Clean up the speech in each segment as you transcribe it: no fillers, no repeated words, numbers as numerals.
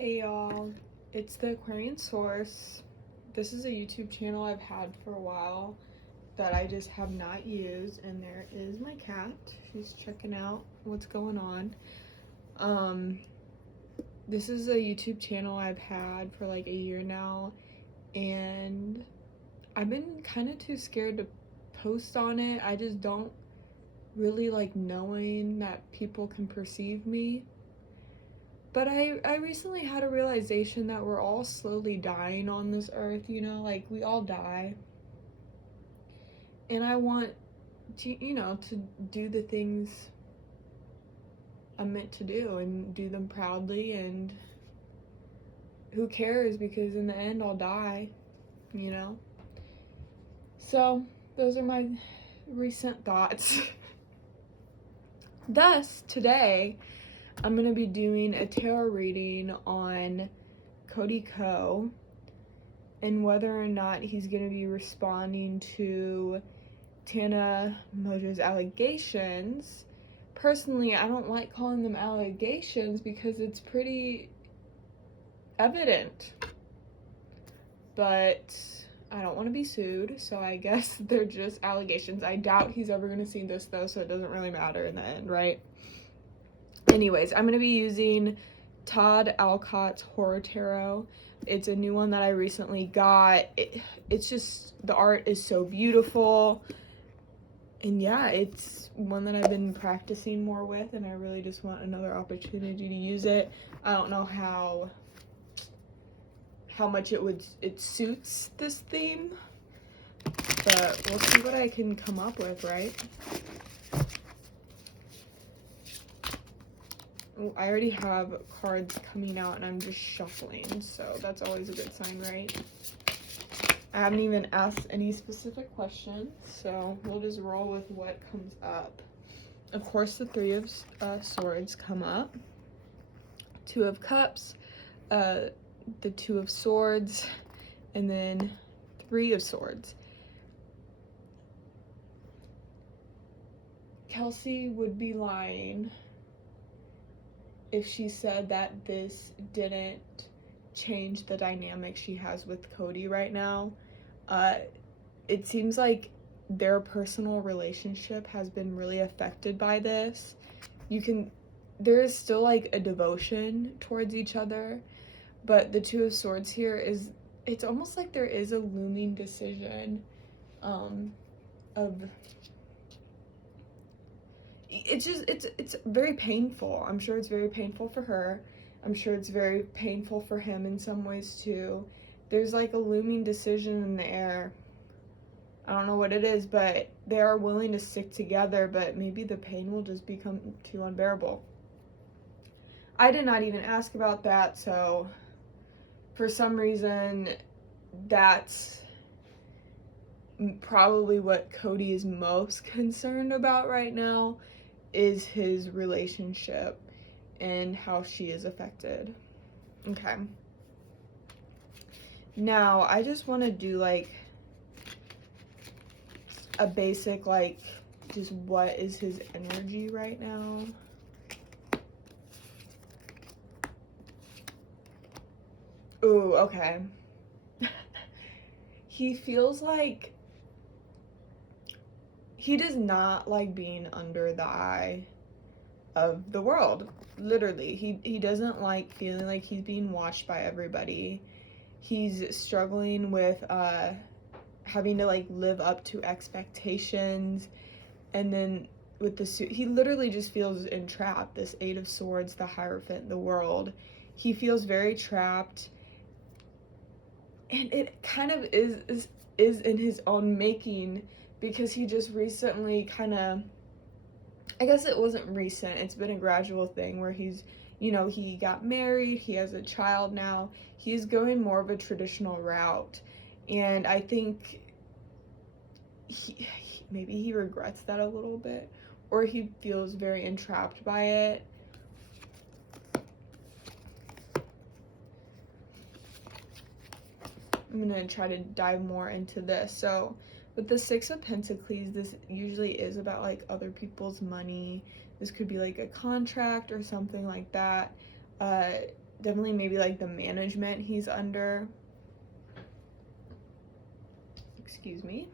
Hey y'all, it's the Aquarian Source. This is a YouTube channel I've had for a while that I just have not used, and there is my cat. She's checking out what's going on. This is a YouTube channel I've had for like a year now, and I've been kind of too scared to post on it. I just don't really like knowing that people can perceive me. But I recently had a realization that we're all slowly dying on this earth, like we all die. And I want to, to do the things I'm meant to do and do them proudly, and who cares, because in the end I'll die, So, those are my recent thoughts. Thus, today, I'm going to be doing a tarot reading on CodyKo and whether or not he's going to be responding to Tana Mojo's allegations. Personally, I don't like calling them allegations because it's pretty evident. But I don't want to be sued, so I guess they're just allegations. I doubt he's ever going to see this, though, so it doesn't really matter in the end, right? Anyways, I'm going to be using Todd Alcott's Horror Tarot. It's a new one that I recently got. It's just, the art is so beautiful. And yeah, it's one that I've been practicing more with, and I really just want another opportunity to use it. I don't know how much it suits this theme, but we'll see what I can come up with, right? I already have cards coming out and I'm just shuffling, so that's always a good sign, right? I haven't even asked any specific questions, so we'll just roll with what comes up. Of course, the Three of Swords come up, Two of Cups, the Two of Swords, and then Three of Swords. Kelsey would be lying if she said that this didn't change the dynamic she has with Cody right now. It seems like their personal relationship has been really affected by this. There is still like a devotion towards each other, but the Two of Swords here it's almost like there is a looming decision of it's very painful. I'm sure it's very painful for her. I'm sure it's very painful for him in some ways too. There's like a looming decision in the air. I don't know what it is, but they are willing to stick together, but maybe the pain will just become too unbearable. I did not even ask about that, so for some reason that's probably what Cody is most concerned about right now, is his relationship and how she is affected. Okay. Now, I just want to do like a basic, like, just what is his energy right now. Ooh, okay. He feels like he does not like being under the eye of the world. Literally, he doesn't like feeling like he's being watched by everybody. He's struggling with having to like live up to expectations, and then with the suit, he literally just feels entrapped. This Eight of Swords, the Hierophant, the world. He feels very trapped, and it kind of is in his own making, because he just recently kind of, I guess it wasn't recent, it's been a gradual thing where he's, he got married, he has a child now, he's going more of a traditional route, and I think maybe he regrets that a little bit, or he feels very entrapped by it. I'm gonna try to dive more into this. So with the Six of Pentacles, this usually is about like other people's money. This could be like a contract or something like that. definitely maybe like the management he's under. Excuse me.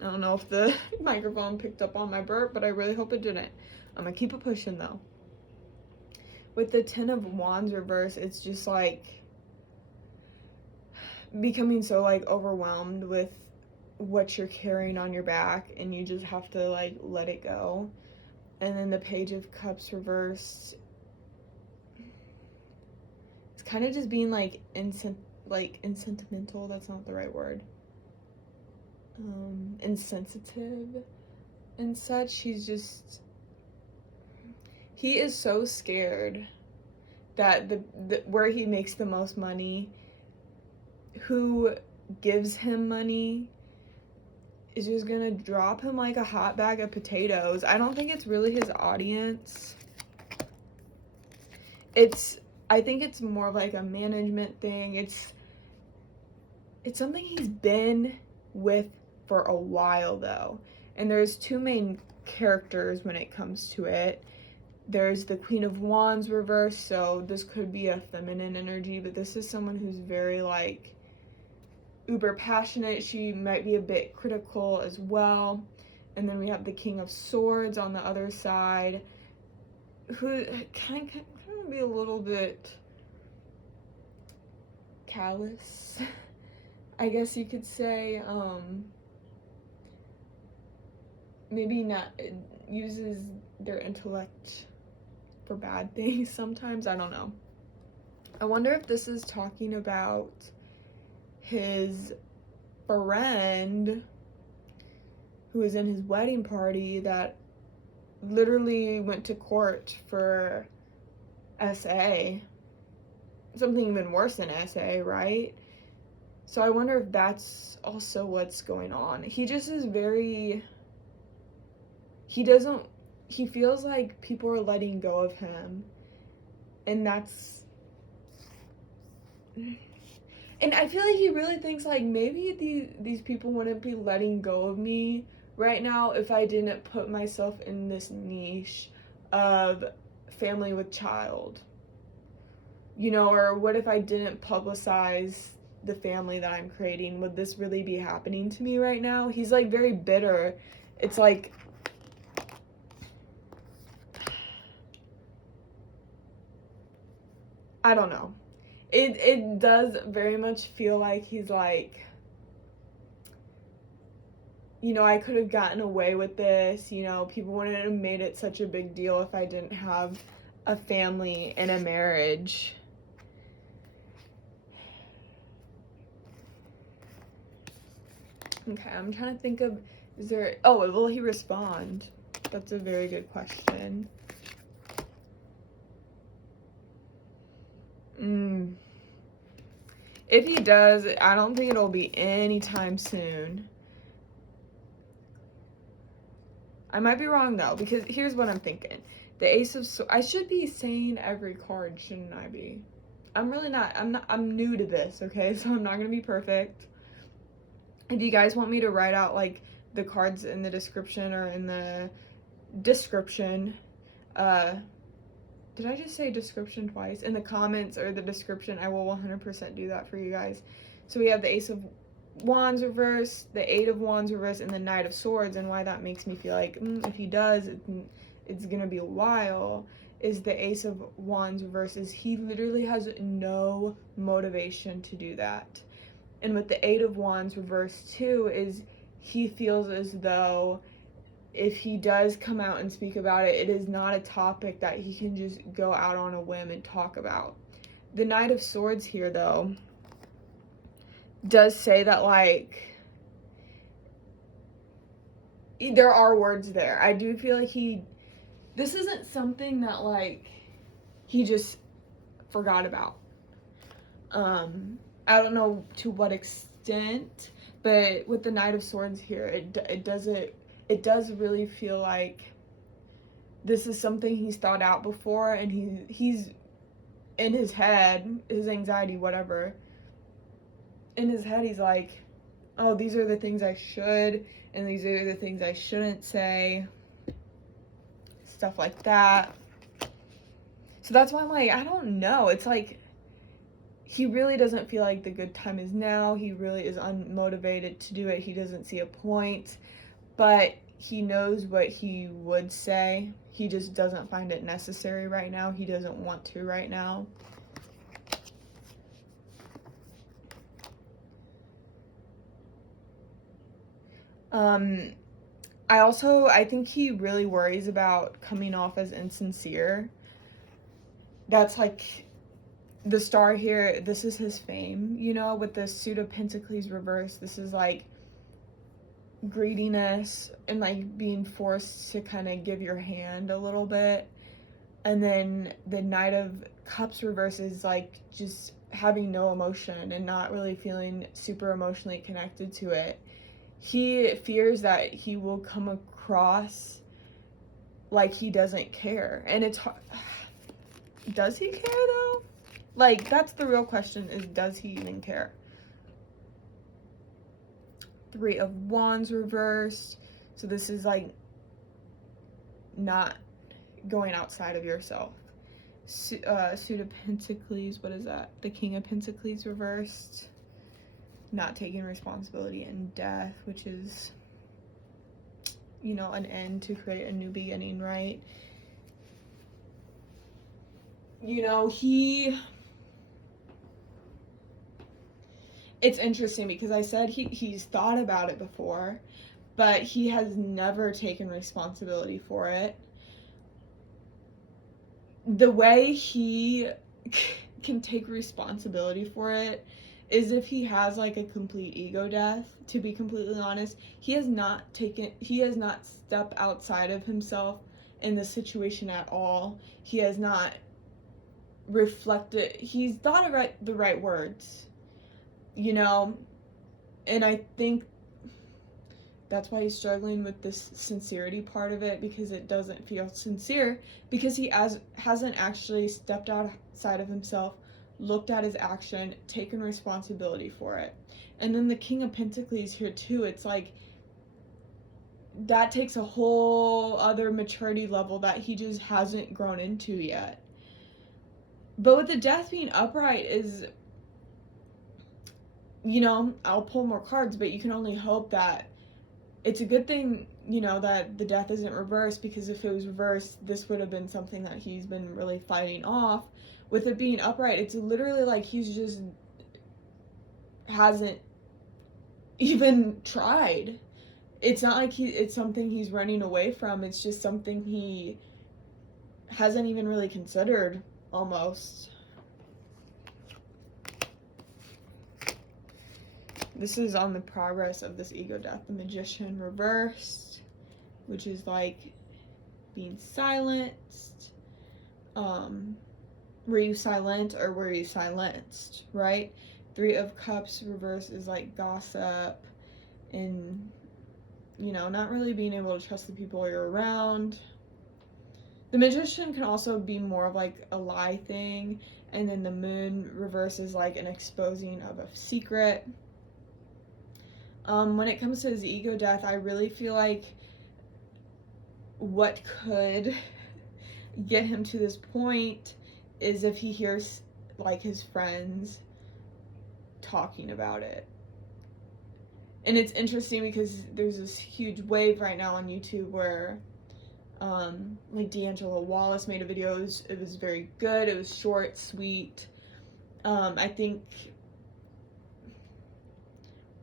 I don't know if the microphone picked up on my burp, but I really hope it didn't. I'm gonna keep it pushing though. With the Ten of Wands reverse, it's just like becoming so like overwhelmed with what you're carrying on your back, and you just have to like let it go. And then the Page of Cups reversed, it's kind of just being like insentimental. That's not the right word. Insensitive and such. He is so scared that the where he makes the most money, who gives him money, is just gonna drop him like a hot bag of potatoes. I don't think it's really his audience. I think it's more of like a management thing. It's something he's been with for a while though. And there's two main characters when it comes to it. There's the Queen of Wands reverse, so this could be a feminine energy, but this is someone who's very like uber passionate. She might be a bit critical as well. And then we have the King of Swords on the other side, who can be a little bit callous, I guess you could say. Maybe not uses their intellect for bad things sometimes. I don't know. I wonder if this is talking about his friend who was in his wedding party that literally went to court for SA. Something even worse than SA, right? So I wonder if that's also what's going on. He just is very... He feels like people are letting go of him. And that's... And I feel like he really thinks like maybe these people wouldn't be letting go of me right now if I didn't put myself in this niche of family with child. You know, or what if I didn't publicize the family that I'm creating? Would this really be happening to me right now? He's like very bitter. It's like... I don't know. It does very much feel like he's like, you know, I could have gotten away with this, you know, people wouldn't have made it such a big deal if I didn't have a family and a marriage. Okay, I'm trying to think of, is there, oh, will he respond? That's a very good question. If he does, I don't think it'll be anytime soon. I might be wrong though, because here's what I'm thinking. The Ace of Swords, I should be saying every card, shouldn't I be? I'm really not. I'm new to this, okay? So I'm not gonna be perfect. If you guys want me to write out like the cards in the description or in the description, did I just say description twice? In the comments or the description, I will 100% do that for you guys. So we have the Ace of Wands reverse, the Eight of Wands reverse, and the Knight of Swords. And why that makes me feel like if he does, it's gonna be a while, is the Ace of Wands reverse, is he literally has no motivation to do that. And with the Eight of Wands reverse too, is he feels as though if he does come out and speak about it, it is not a topic that he can just go out on a whim and talk about. The Knight of Swords here, though, does say that, like, there are words there. I do feel like this isn't something that, like, he just forgot about. I don't know to what extent, but with the Knight of Swords here, it does really feel like this is something he's thought out before, and he's in his head, his anxiety, whatever. In his head, he's like, oh, these are the things I should, and these are the things I shouldn't say. Stuff like that. So that's why I'm like, I don't know. It's like, he really doesn't feel like the good time is now. He really is unmotivated to do it. He doesn't see a point, but he knows what he would say. He just doesn't find it necessary right now. He doesn't want to right now. I think he really worries about coming off as insincere. That's like the star here. This is his fame, you know, with the suit of Pentacles reversed. This is like greediness and like being forced to kind of give your hand a little bit. And then the Knight of Cups reverse is like just having no emotion and not really feeling super emotionally connected to it. He fears that he will come across like he doesn't care. And it's hard. Does he care though? Like, that's the real question, is does he even care? Three of Wands reversed. So this is like not going outside of yourself. Suit of Pentacles, what is that? The King of Pentacles reversed. Not taking responsibility in death, which is, you know, an end to create a new beginning, right? You know, it's interesting because I said he's thought about it before, but he has never taken responsibility for it. The way he can take responsibility for it is if he has like a complete ego death. To be completely honest, he has not stepped outside of himself in the situation at all. He has not reflected. He's thought of the right words, you know, and I think that's why he's struggling with this sincerity part of it, because it doesn't feel sincere, because he hasn't actually stepped outside of himself, looked at his action, taken responsibility for it. And then the King of Pentacles here too, it's like that takes a whole other maturity level that he just hasn't grown into yet. But with the Death being upright is, you know, I'll pull more cards, but you can only hope that it's a good thing, you know, that the Death isn't reversed, because if it was reversed, this would have been something that he's been really fighting off. With it being upright, it's literally like he's just hasn't even tried. It's not like it's something he's running away from. It's just something he hasn't even really considered, almost. This is on the progress of this ego death. The Magician reversed, which is like being silenced. Were you silent or were you silenced, right? Three of Cups reverse is like gossip and, you know, not really being able to trust the people you're around. The Magician can also be more of like a lie thing. And then the Moon reverse is like an exposing of a secret. When it comes to his ego death, I really feel like what could get him to this point is if he hears like his friends talking about it. And it's interesting because there's this huge wave right now on YouTube where like D'Angelo Wallace made a video. It was very good. It was short, sweet. I think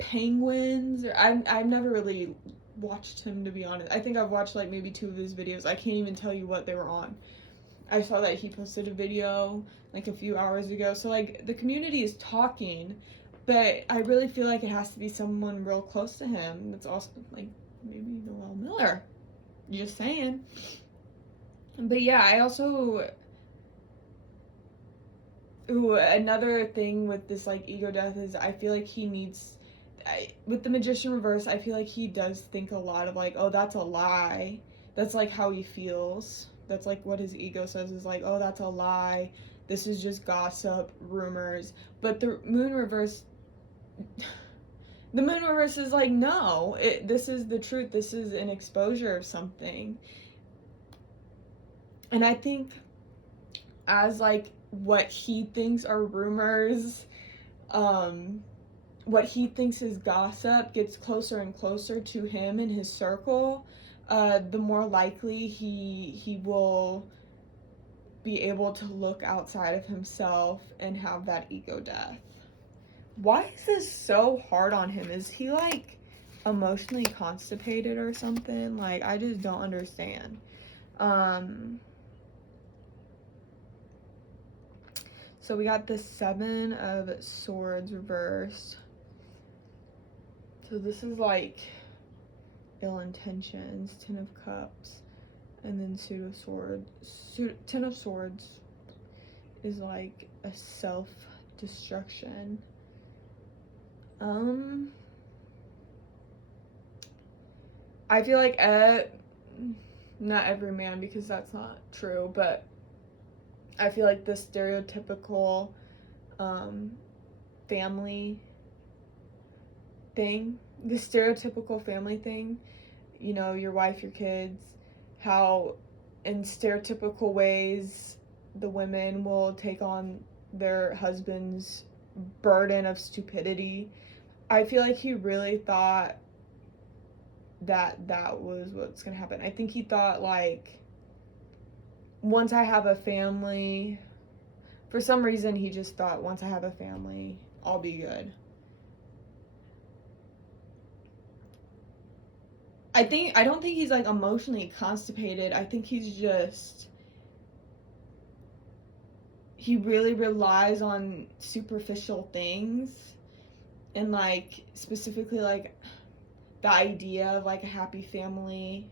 Penguins, or I've never really watched him, to be honest. I think I've watched like maybe 2 of his videos. I can't even tell you what they were on. I saw that he posted a video like a few hours ago. So like the community is talking, but I really feel like it has to be someone real close to him. That's also like maybe Noel Miller. Just saying. But yeah, I also, another thing with this like ego death is I feel like he needs, with the Magician reverse, I feel like he does think a lot of like, oh, that's a lie. That's like how he feels. That's like what his ego says, is like, oh, that's a lie. This is just gossip, rumors. But the Moon reverse, the Moon reverse is like, no, this is the truth. This is an exposure of something. And I think as like what he thinks are rumors, what he thinks is gossip gets closer and closer to him and his circle, the more likely he will be able to look outside of himself and have that ego death. Why is this so hard on him? Is he like emotionally constipated or something? Like, I just don't understand. So we got the 7 of Swords reversed. So this is like ill intentions, 10 of Cups, and then Suit of Swords. 10 of Swords is like a self-destruction. I feel like not every man, because that's not true, but I feel like the stereotypical family thing, you know, your wife, your kids, how in stereotypical ways the women will take on their husband's burden of stupidity. I feel like he really thought that was what's gonna happen. I think he thought, like, once I have a family, for some reason he just thought, once I have a family, I'll be good. I don't think he's like emotionally constipated. I think he really relies on superficial things, and like specifically like the idea of like a happy family,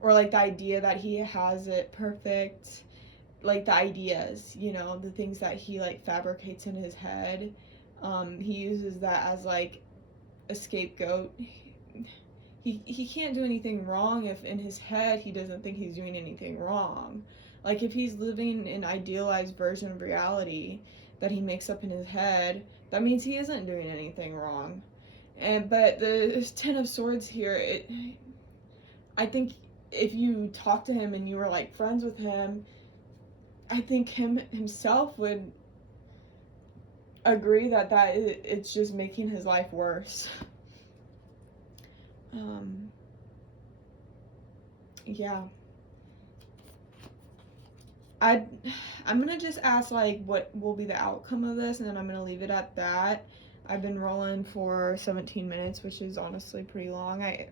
or like the idea that he has it perfect, like the ideas, you know, the things that he like fabricates in his head. He uses that as like a scapegoat. He can't do anything wrong if in his head he doesn't think he's doing anything wrong. Like, if he's living an idealized version of reality that he makes up in his head, that means he isn't doing anything wrong. But the 10 of Swords here, I think if you talk to him and you were like friends with him, I think himself would agree that it's just making his life worse. Yeah. I'm gonna just ask like what will be the outcome of this, and then I'm gonna leave it at that. I've been rolling for 17 minutes, which is honestly pretty long. I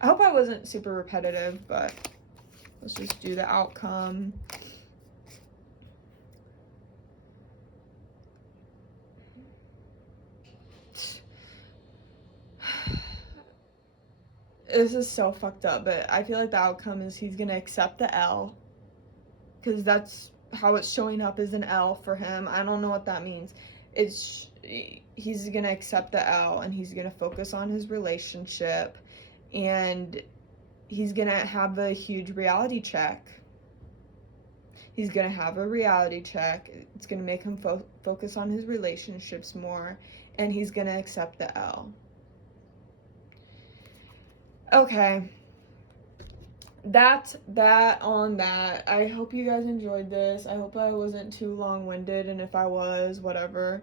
hope I wasn't super repetitive, but let's just do the outcome. This is so fucked up, but I feel like the outcome is he's gonna accept the L, because that's how it's showing up, as an L for him. I don't know what that means. He's gonna accept the L, and he's gonna focus on his relationship, and he's gonna have a huge reality check. He's gonna have a reality check. It's gonna make him focus on his relationships more, and he's gonna accept the L. Okay, that's that on that. I hope you guys enjoyed this. I hope I wasn't too long-winded, and if I was, whatever.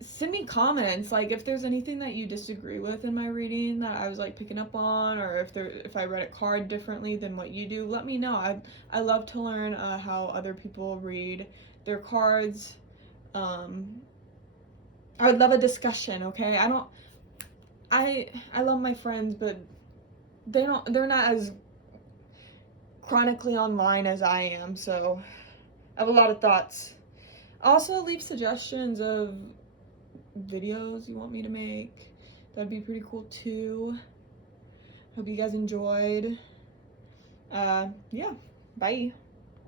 Send me comments, like, if there's anything that you disagree with in my reading that I was like picking up on, or if I read a card differently than what you do, let me know. I love to learn how other people read their cards. I would love a discussion, okay? I love my friends, but they're not as chronically online as I am, so I have a lot of thoughts. Also, leave suggestions of videos you want me to make. That'd be pretty cool too. Hope you guys enjoyed. Yeah, bye.